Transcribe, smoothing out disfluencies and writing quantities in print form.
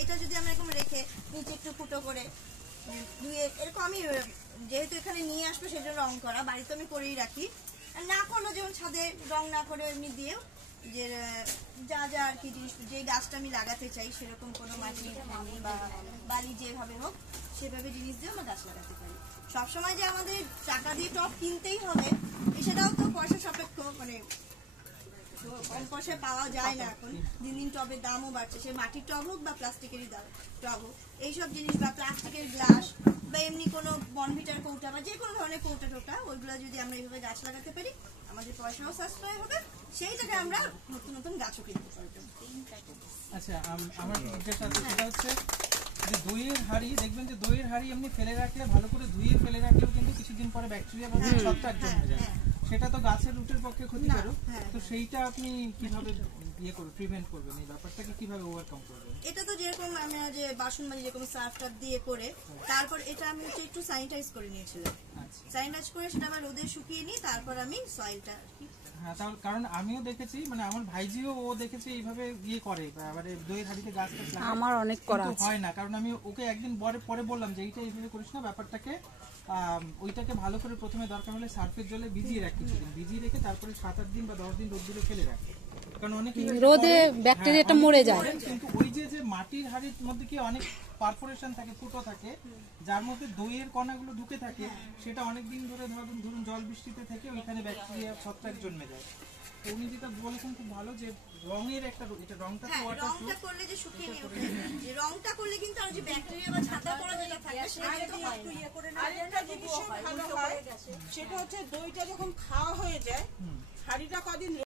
এটা যদি আমরা এরকম রেখে নিচে একটু ফুটো করে ধুয়ে এরকম আমি যেহেতু এখানে নিয়ে আসবো সেজন্য রং করা, বাড়িতে আমি করেই রাখি। আর না করলো যেমন ছাদে রং না করে এমনি দিয়েও যে যা যা আর কি জিনিস যে গাছটা আমি লাগাতে চাই সেরকম কোনো মাটি বা বালি যেভাবে হোক সেভাবে জিনিস দিয়ে আমরা গাছ লাগাতে পারি। সবসময় যে আমাদের টাকা দিয়ে টব কিনতেই হবে সেটাও তো পয়সা সাপেক্ষ, মানে কম পয়সায় পাওয়া যায় না এখন, দিন দিন টবের দামও বাড়ছে, সে মাটির টব হোক বা প্লাস্টিকেরই টব হোক, এইসব জিনিস বা প্লাস্টিকের গ্লাস বা এমনি কোনো বনভিটার কৌটা বা যে কোনো ধরনের কৌটা টোটা ওইগুলো যদি আমরা এইভাবে গাছ লাগাতে পারি আমাদের পয়সাও সাশ্রয় হবে, সেই থেকে আমরা নতুন নতুন গাছও কিনতে পারবো। আচ্ছা, আমার যেটা আছে সেটা হচ্ছে যে দইয়ের হাঁড়ি, দেখবেন যে দইয়ের হাঁড়ি এমনি ফেলে রাখলে, ভালো করে ধুয়ে ফেলে রাখলেও কিন্তু কিছুদিন পরে ব্যাকটেরিয়া বা ছত্রাক জন্মে যায়, সেটা তো গাছের রুটের পক্ষে ক্ষতিকারক। তো সেইটা আপনি কিভাবে ইয়ে করবেন, প্রিভেন্ট করবেন, এই ব্যাপারটাকে কিভাবে ওভারকাম করবেন? এটা তো যেরকম আমরা যে বাসন মাজি যেরকম সার্ফ টাফ দিয়ে করে তারপর এটা আমি হচ্ছে একটু স্যানিটাইজ করে নিয়েছিলাম, স্যানিটাইজ করে সেটা আবার রোদে শুকিয়ে নিই, তারপর আমি সয়েলটা। হ্যাঁ, তাহলে কারণ আমিও দেখেছি, মানে আমার ভাইজিও ও দেখেছি এইভাবে ইয়ে করে, মানে দইয়ের হাঁড়িতে গাছ লাগায়, আমার অনেক করা হয় না। কারণ আমি ওকে একদিন পরে বললাম যে এইটা এইভাবে করিস না, ব্যাপারটাকে ওইটাকে ভালো করে প্রথমে দরকার হলে সার্ফের জলে ভিজিয়ে রাখ, কিছুদিন ভিজিয়ে রেখে তারপরে 7-8 দিন বা 10 দিন রোদ্দুরে ফেলে রাখ, কারণ অনেকে রোদে ব্যাকটেরিয়াটা মরে যায়। কিন্তু ওই যে মাটির হাঁড়ির মধ্যে কি অনেক পারফোরেশন থাকে, ফুটো থাকে, যার মধ্যে দইয়ের কণাগুলো ঢুকে থাকে, সেটা অনেক দিন ধরে ধরুন জল বৃষ্টিতে থেকে ওইখানে ব্যাকটেরিয়া ছত্রাক জন্মে যায়। তো উনি যেটা বলেছেন খুব ভালো, যে রঙের একটা, এটা রংটা তো রংটা করলে যে শুকিয়ে নিয়ে ওঠে, যে রংটা করলে কিন্তু আর যে ব্যাকটেরিয়া বা ছাতা পড়া যেটা থাকে সেটা কিন্তু একটু ইয়ে করে না। আরেকটা জিনিস ভালো হয় সেটা হচ্ছে দইটা যখন খাওয়া হয়ে যায় হাঁড়িটা কদিন